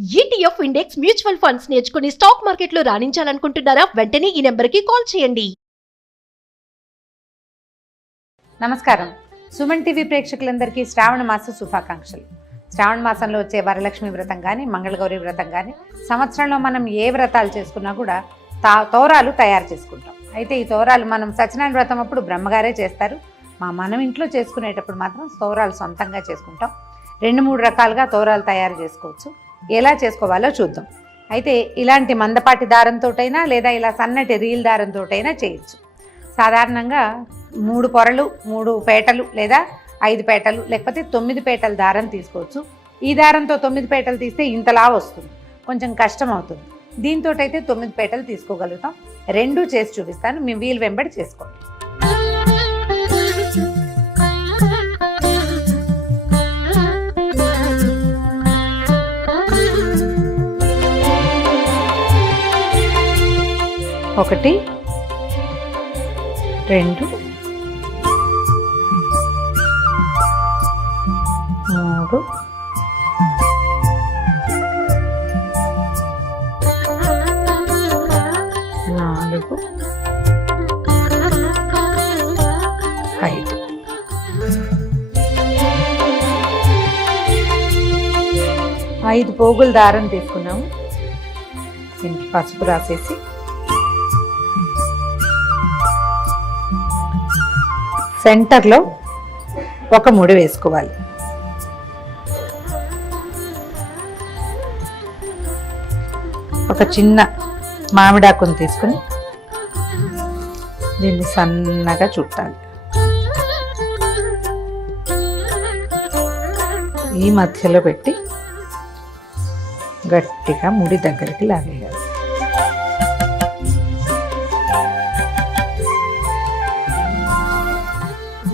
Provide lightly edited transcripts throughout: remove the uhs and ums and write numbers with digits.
ETF index mutual funds నేర్చుకుని stock మార్కెట్లో రాణించాలనుకుంటున్నారా? వెంటనే ఈ నెంబర్కి కాల్ చేయండి. నమస్కారం. సుమన్ టీవీ ప్రేక్షకులందరికీ శ్రావణ మాస శుభాకాంక్షలు. శ్రావణ మాసంలో వచ్చే వరలక్ష్మి వ్రతం కానీ, మంగళగౌరి వ్రతం కానీ, సంవత్సరంలో మనం ఏ వ్రతాలు చేసుకున్నా కూడా తోరాలు తయారు చేసుకుంటాం. అయితే ఈ తోరాలు మనం సత్యనారాయణ వ్రతం అప్పుడు బ్రహ్మగారే చేస్తారు. మనం ఇంట్లో చేసుకునేటప్పుడు మాత్రం తోరాలు సొంతంగా చేసుకుంటాం. 2-3 రకాలుగా తోరాలు తయారు చేసుకోవచ్చు. ఎలా చేసుకోవాలో చూద్దాం. అయితే ఇలాంటి మందపాటి దారంతోటైనా లేదా ఇలా సన్నటి రీల్ దారంతోటైనా చేయొచ్చు. సాధారణంగా 3 పొరలు, 3 పేటలు లేదా 5 పేటలు లేకపోతే 9 పేటల దారం తీసుకోవచ్చు. ఈ దారంతో 9 పేటలు తీస్తే ఇంతలా వస్తుంది, కొంచెం కష్టం అవుతుంది. దీంతో అయితే 9 పేటలు తీసుకోగలుగుతాం. 2 చేసి చూపిస్తాను, మీ వీలు వెంబడి చేసుకోండి. ఒకటి, 2, 3, 4, 5. 5 పోగుల దారం తీసుకున్నాము. దీనికి పసుపు రాసేసి సెంటర్లో ఒక ముడి వేసుకోవాలి. ఒక చిన్న మామిడాకుని తీసుకుని దీన్ని సన్నగా చుట్టాలి. ఈ మధ్యలో పెట్టి గట్టిగా ముడి దగ్గరికి లాగేయాలి.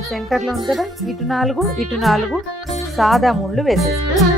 సెంటర్లో ఉంది కదా, ఇటు 4 సాదా ముళ్ళు వేసేస్తాం.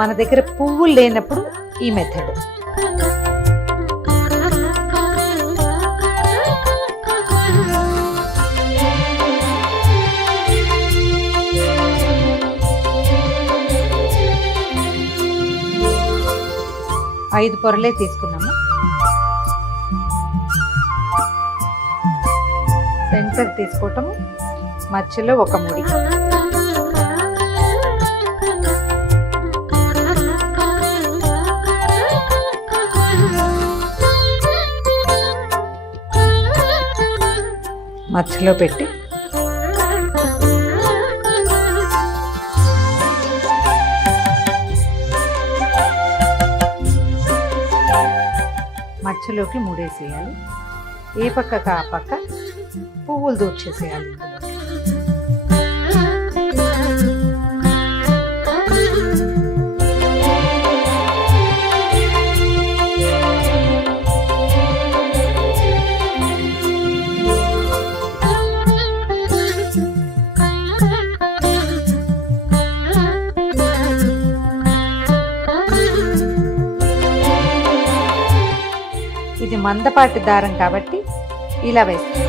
మన దగ్గర పువ్వులు లేనప్పుడు ఈ మెథడ్. ఐదు పొరలే తీసుకున్నాము. సెంటర్ తీసుకోవటము, మధ్యలో ఒక ముడి. మధ్యలో పెట్టి మధ్యలోకి ముడేసేయాలి. ఏ పక్కకు ఆ పక్క పువ్వులు దూర్చేసేయాలి. ఇది మందపాటి దారం కాబట్టి ఇలా వేస్తాం.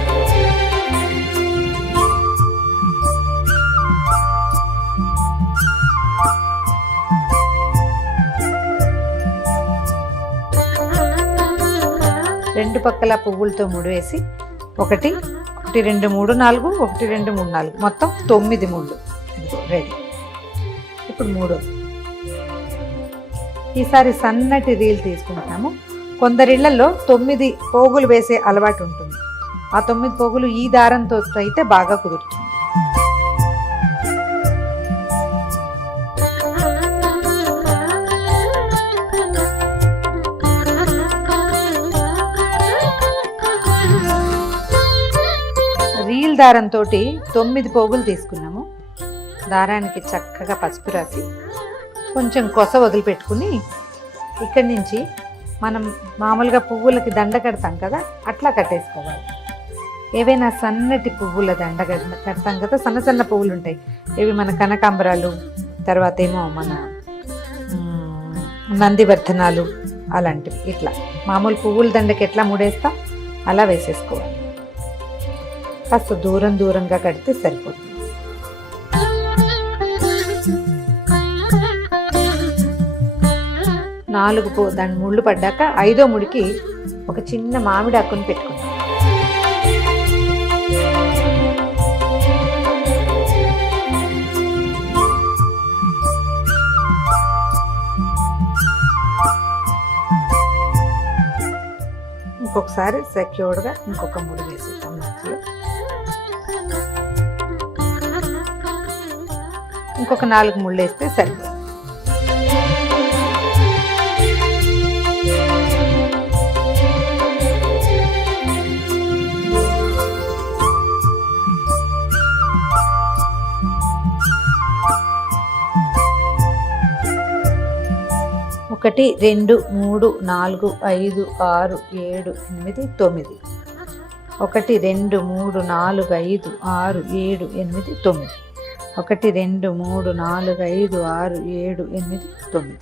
రెండు పక్కల పువ్వులతో ముడివేసి 1, 2, 3, 4, 1, 2, 3, 4 మొత్తం 9 ముళ్ళు రెడీ. ఇప్పుడు 3. ఈసారి సన్నటి రీల్ తీసుకుంటాము. కొందరిళ్లలో 9 పోగులు వేసే అలవాటు ఉంటుంది. ఆ 9 పోగులు ఈ దారంతో అయితే బాగా కుదురుతుంది. దారంతో 9 పోగులు తీసుకున్నాము. దారానికి చక్కగా పసుపు రాసి కొంచెం కొస వదిలిపెట్టుకుని ఇక్కడి నుంచి మనం మామూలుగా పువ్వులకి దండ కడతాం కదా, అట్లా కట్టేసుకోవాలి. ఏవైనా సన్నటి పువ్వుల దండ కడతాం కదా, సన్న సన్న పువ్వులు ఉంటాయి, ఇవి మన కనకాంబరాలు, తర్వాత ఏమో మన నందివర్ధనాలు అలాంటివి. ఇట్లా మామూలు పువ్వుల దండకి ఎట్లా ముడేస్తాం అలా వేసేసుకోవాలి. కాస్త దూరంగా కడితే సరిపోతుంది. దాని ముళ్ళు పడ్డాక 5వ ముడికి ఒక చిన్న మామిడి ఆకుని పెట్టుకుంటాం. ఇంకొకసారి సెక్యూర్డ్గా ఇంకొక ముడి వేసేద్దాం. మధ్యలో ఇంకొక 4 ముళ్ళు వేస్తే సరిపోతుంది. ఒకటి 2 3 4 5 6 7 8 9. 1 2 3 4 5 6 7 8 9. 1 2 3 4 5 6 7 8 9.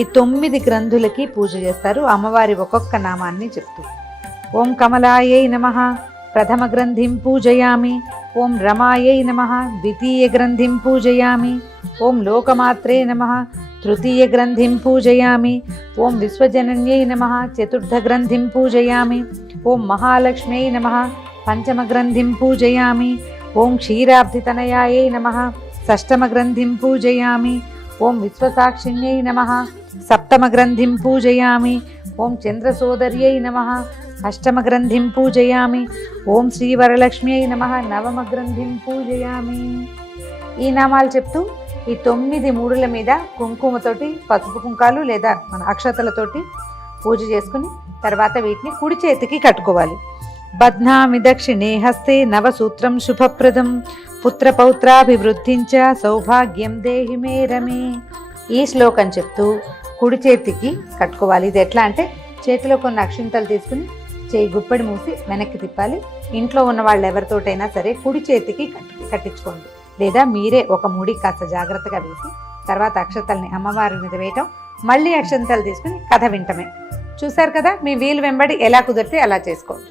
ఈ 9 గ్రంథులకి పూజ చేస్తారు. అమ్మవారి ఒక్కొక్క నామాన్ని చెప్తూ ఓం కమలాయై నమః ప్రథమ గ్రంథిం పూజయామి, ఓం రమాయై నమః ద్వితీయ గ్రంథిం పూజయామి, ఓం లోకమాత్రే నమః తృతీయ గ్రంథిం పూజయామి, ఓం విశ్వజనన్యై నమః చతుర్థ గ్రంథిం పూజయామి, ఓం మహాలక్ష్మ్యై నమః పంచమ గ్రంథిం పూజయామి, ఓం క్షీరాబ్ధితనయాయై నమః షష్టమ గ్రంథిం పూజయామి, ఓం విశ్వసాక్షిణ్యై నమః సప్తమ గ్రంథిం పూజయామి, ఓం చంద్రసోదర్యై నమః అష్టమ గ్రంథిం పూజయామి, ఓం శ్రీవరలక్ష్మ్యై నమః నవమ గ్రంథిం పూజయామి. ఈ నామాలు చెప్తూ ఈ 9 మూడుల మీద కుంకుమతోటి, పసుపు కుంకాలు లేదా మన అక్షతలతోటి పూజ చేసుకుని తర్వాత వీటిని కుడి చేతికి కట్టుకోవాలి. బధ్నామి దక్షిణే హస్తే నవసూత్రం శుభప్రదం పుత్రపౌత్రాభివృద్ధించ సౌభాగ్యం దేహి మే రమే. ఈ శ్లోకం చెప్తూ కుడి చేతికి కట్టుకోవాలి. ఇది ఎట్లా అంటే చేతిలో కొన్ని అక్షింతలు తీసుకుని చేయి గుప్పడి మూసి వెనక్కి తిప్పాలి. ఇంట్లో ఉన్న వాళ్ళు ఎవరితోటైనా సరే కుడి చేతికి కట్టించుకోండి, లేదా మీరే ఒక ముడి కాస్త జాగ్రత్తగా వేసి తర్వాత అక్షతల్ని అమ్మవారి మీద వేయటం, మళ్ళీ అక్షంతలు తీసుకుని కథ వింటమే. చూశారు కదా, మీ వీలు వెంబడి ఎలా కుదిరితే అలా చేసుకోండి.